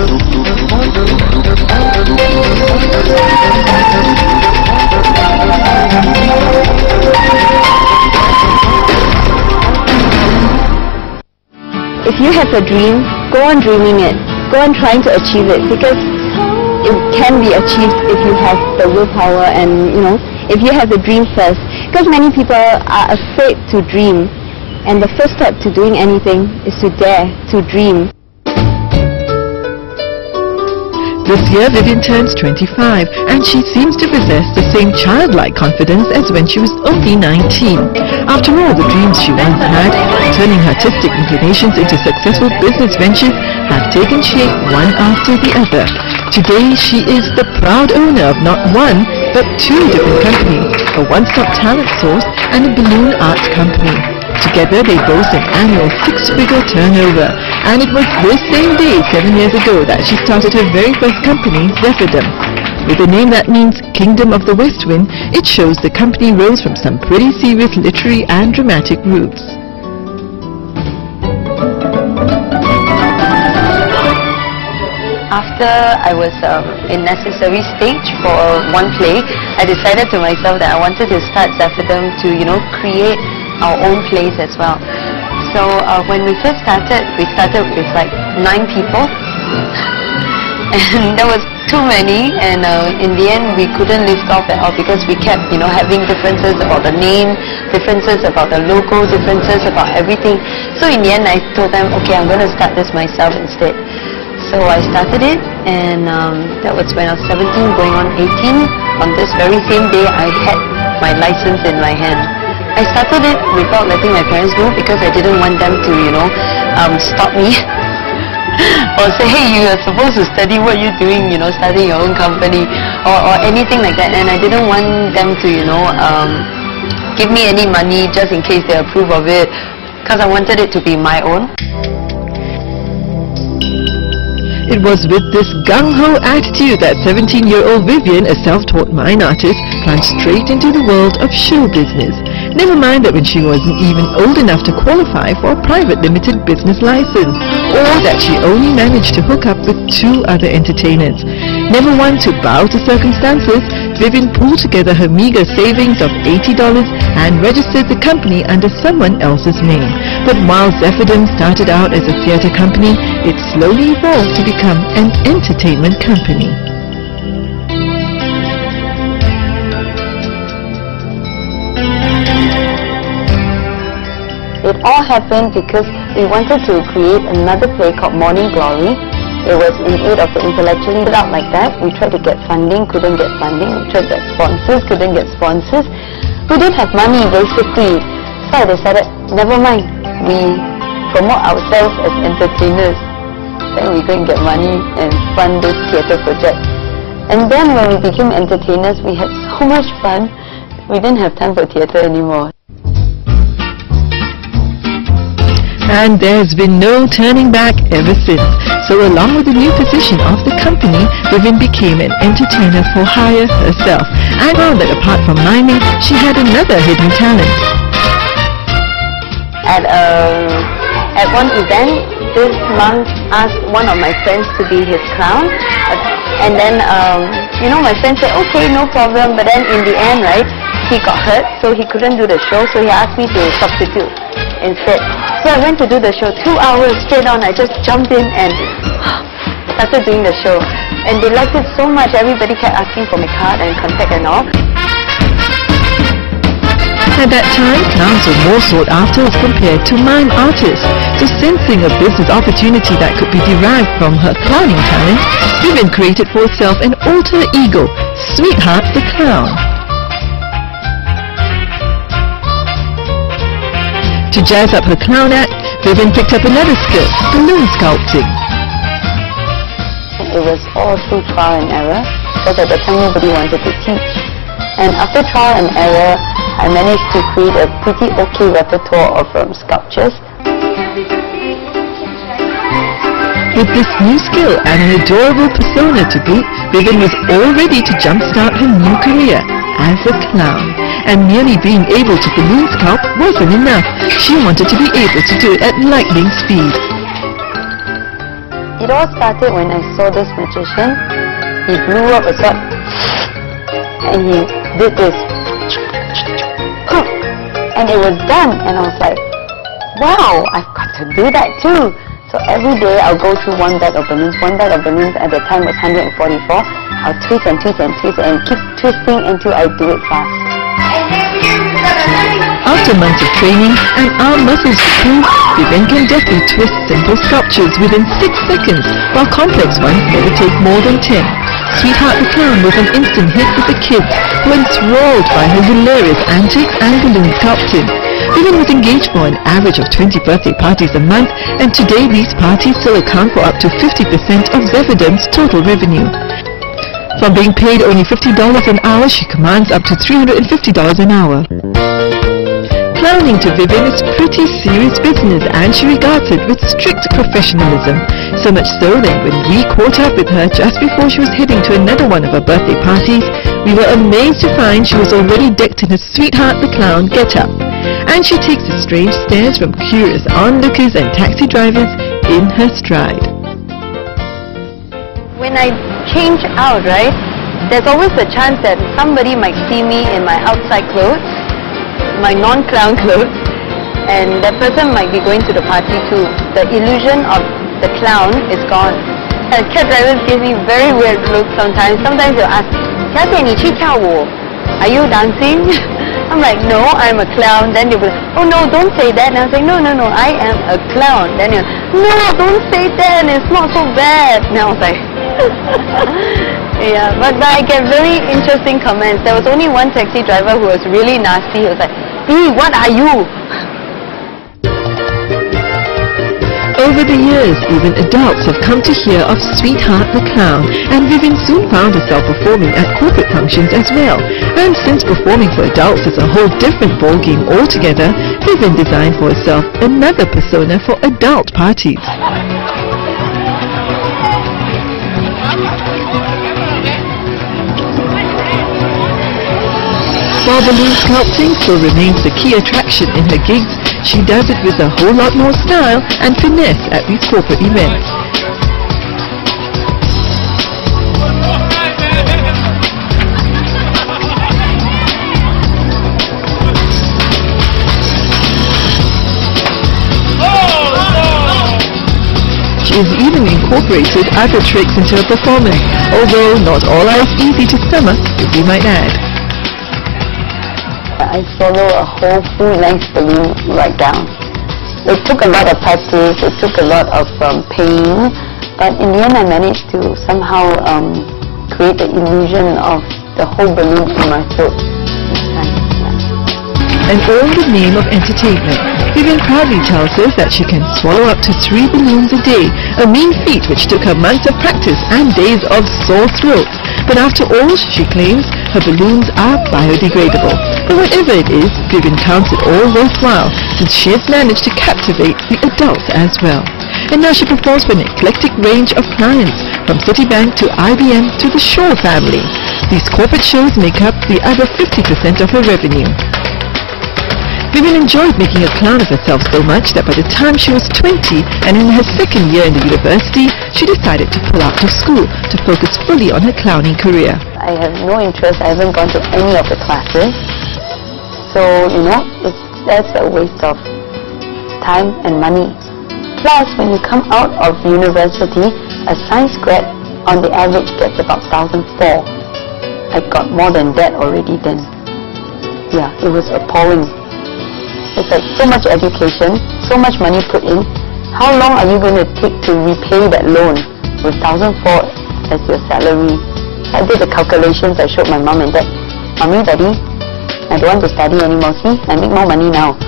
If you have a dream, go on dreaming it. Go on trying to achieve it, because it can be achieved if you have the willpower and, if you have the dream first. Because many people are afraid to dream, and the first step to doing anything is to dare to dream. This year, Vivien turns 25, and she seems to possess the same childlike confidence as when she was only 19. After all, the dreams she once had, turning her artistic inclinations into successful business ventures, have taken shape one after the other. Today, she is the proud owner of not one, but two different companies, a one-stop talent source and a balloon art company. Together, they boast an annual 6-figure turnover, and it was this same day 7 years ago that she started her very first company, Zephyrdim. With a name that means Kingdom of the West Wind, it shows the company rose from some pretty serious literary and dramatic roots. After I was in necessary stage for one play, I decided to myself that I wanted to start Zephyrdim to, create our own plays as well. So when we first started, we started with like 9 people, and that was too many, and in the end we couldn't lift off at all, because we kept having differences about the name, differences about the logo, differences about everything. So in the end I told them, okay, I'm going to start this myself instead. So I started it, and that was when I was 17 going on 18. On this very same day I had my license in my hand. I started it without letting my parents know, because I didn't want them to, stop me or say, hey, you are supposed to study, what you're doing, starting your own company, or anything like that. And I didn't want them to, give me any money just in case they approve of it, because I wanted it to be my own. It was with this gung-ho attitude that 17-year-old Vivien, a self-taught mime artist, plunged straight into the world of show business. Never mind that when she wasn't even old enough to qualify for a private limited business license, or that she only managed to hook up with 2 other entertainers. Never one to bow to circumstances, Vivien pulled together her meager savings of $80 and registered the company under someone else's name. But while Zephyrdim started out as a theatre company, it slowly evolved to become an entertainment company. It all happened because we wanted to create another play called Morning Glory. It was in aid of the intellectually out like that. We tried to get funding, couldn't get funding. We tried to get sponsors, couldn't get sponsors. We didn't have money basically. So I decided, never mind. We promote ourselves as entertainers. Then we go and get money and fund this theatre project. And then when we became entertainers, we had so much fun. We didn't have time for theatre anymore. And there's been no turning back ever since. So along with the new position of the company, Vivien became an entertainer for hire herself, and found that apart from miming, she had another hidden talent. At one event, this monk asked one of my friends to be his clown, and then my friend said, okay, no problem, but then in the end, right, he got hurt, so he couldn't do the show, so he asked me to substitute instead. So I went to do the show 2 hours straight on. I just jumped in and started doing the show, and they liked it so much. Everybody kept asking for my card and contact and all. At that time, clowns were more sought after as compared to mime artists. So sensing a business opportunity that could be derived from her clowning talent, Vivien created for herself an alter ego, Sweetheart the Clown. To jazz up her clown act, Vivien picked up another skill, balloon sculpting. It was all through trial and error, because at the time nobody wanted to teach. And after trial and error, I managed to create a pretty okay repertoire of sculptures. With this new skill and an adorable persona to boot, Vivien was all ready to jumpstart her new career as a clown. And merely being able to balloon sculpt wasn't enough. She wanted to be able to do it at lightning speed. it all started when I saw this magician. He blew up a sword and he did this. And it was done. And I was like, wow, I've got to do that too. So every day I'll go through one bag of balloons. One bag of balloons at the time was 144. I'll twist and twist and twist and keep twisting until I do it fast. After months of training and arm muscles to prove, Vivien can deftly twist simple sculptures within 6 seconds, while complex ones never take more than 10. Sweetheart the Clown was an instant hit with the kids, who were enthralled by her hilarious antics and balloon sculpting. Vivien was engaged for an average of 20 birthday parties a month, and today these parties still account for up to 50% of Zephyrdom's total revenue. From being paid only $50 an hour, she commands up to $350 an hour. Clowning to Vivien is pretty serious business, and she regards it with strict professionalism. So much so that when we caught up with her just before she was heading to another one of her birthday parties, we were amazed to find she was already decked in her Sweetheart the Clown get-up. And she takes the strange stares from curious onlookers and taxi drivers in her stride. When I change out, right, there's always a chance that somebody might see me in my outside clothes, my non-clown clothes, and that person might be going to the party too. The illusion of the clown is gone. And cab drivers give me very weird looks sometimes. Sometimes they'll ask, 小姐你去跳舞? Are you dancing? I'm like, no, I'm a clown. Then they'll be like, oh no, don't say that. And I was like, no, I am a clown. Then they'll, no, don't say that. It's not so bad. And I was like, yeah, but I get very interesting comments. There was only one taxi driver who was really nasty. He was like, what are you? Over the years, even adults have come to hear of Sweetheart the Clown, and Vivien soon found herself performing at corporate functions as well. And since performing for adults is a whole different ballgame altogether, Vivien designed for herself another persona for adult parties. While balloon sculpting still remains the key attraction in her gigs, she does it with a whole lot more style and finesse at these corporate events. She has even incorporated other tricks into her performance, although not all are as easy to stomach, if we might add. I swallow a whole full-length balloon right down. It took a lot of practice, it took a lot of pain, but in the end I managed to somehow create the illusion of the whole balloon in my throat this time. Yeah. And all in the name of entertainment. Vivien proudly tells us that she can swallow up to 3 balloons a day, a mean feat which took her months of practice and days of sore throats. But after all, she claims, her balloons are biodegradable. But whatever it is, Vivien counts it all worthwhile, since she has managed to captivate the adults as well. And now she performs for an eclectic range of clients, from Citibank to IBM to the Shaw family. These corporate shows make up the other 50% of her revenue. Vivien enjoyed making a clown of herself so much that by the time she was 20 and in her second year in the university, she decided to pull out of school to focus fully on her clowning career. I have no interest, I haven't gone to any of the classes. So, you know, that's a waste of time and money. Plus, when you come out of university, a science grad on the average gets about 1,400. I got more than that already then. Yeah, it was appalling. It's like so much education, so much money put in. How long are you going to take to repay that loan with 1,400 as your salary? I did the calculations, I showed my mom and dad. Mommy, Daddy, I don't want to study anymore. See, I make more money now.